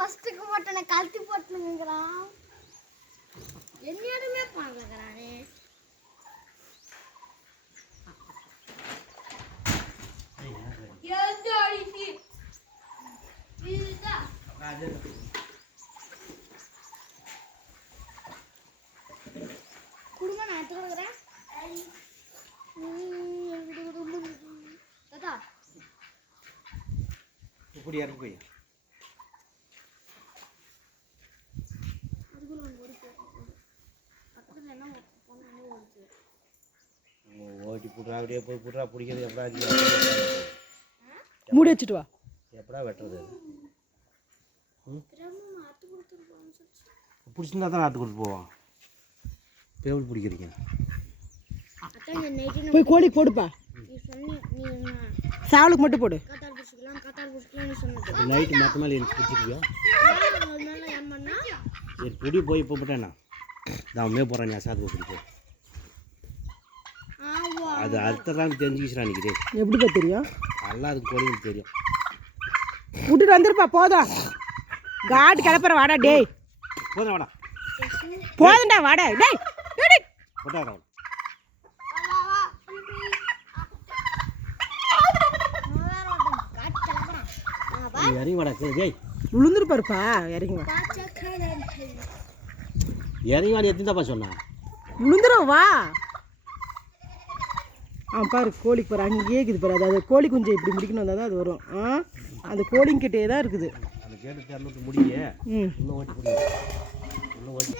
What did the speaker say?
ஃபர்ஸ்ட்டுக்கு போட்டனே கழட்டி போட்டுங்கறான். என்னையுமே பாக்கறானே. எந்த அடிச்சி? இதுதா. ராஜே. குடுமா நான் எடுத்து கொடுக்கறேன். தாத்தா. இப்படி இறங்கி போய். ஓட்டி புடுறா அப்படியே போய் புடுறா பிடிக்கிறது எப்படா மூடி வச்சுட்டு வா. எப்படா வெட்டுறது? பிடிச்சிருந்தா தான் ஆட்டு கொடுத்து போவோம். இப்போ எப்படி பிடிக்கிறீங்க? போய் கோழிக்கு போடுப்பா. சாவலுக்கு மட்டும் போடு. நைட்டு மொத்தமாக எனக்கு பிடிச்சிருக்கியோ? சரி பிடி போய் இப்போ போட்டேண்ணா நான் மே போகிறேன். நீ அசாத்துக்கு பிடிப்போம். அது அடுத்ததான் தெரிஞ்சுக்கிச்சுடா நிற்கிறேன். எப்படிப்பா தெரியும்? நல்லா அதுக்கு கோழிங்களுக்கு தெரியும். விட்டுட்டு வந்துருப்பா. போதும் காட்டு கிளப்புற வாடா. டேய் போதும் வாடா. போதும்டா வாடா. டேய் போட்டா இறங்கி வாடா. டேய் விழுந்துருப்பாருப்பா. இறங்கி வா. இறங்கி வாடி. எத்தனை தப்பா சொன்னா? விழுந்துரும் வா. பாரு கோழிக்கு பாரு அங்கேயே இருக்குது பாரு. அதாவது கோழி குஞ்சை இப்படி முடிக்கணும் வந்தால் தான் அது வரும். அந்த கோழிங்கிட்டே தான் இருக்குது. அந்த கேட்டு திறந்துட்டு முடிய இன்னும் ஓட்டி போடுங்க. இன்னும் ஓட்டி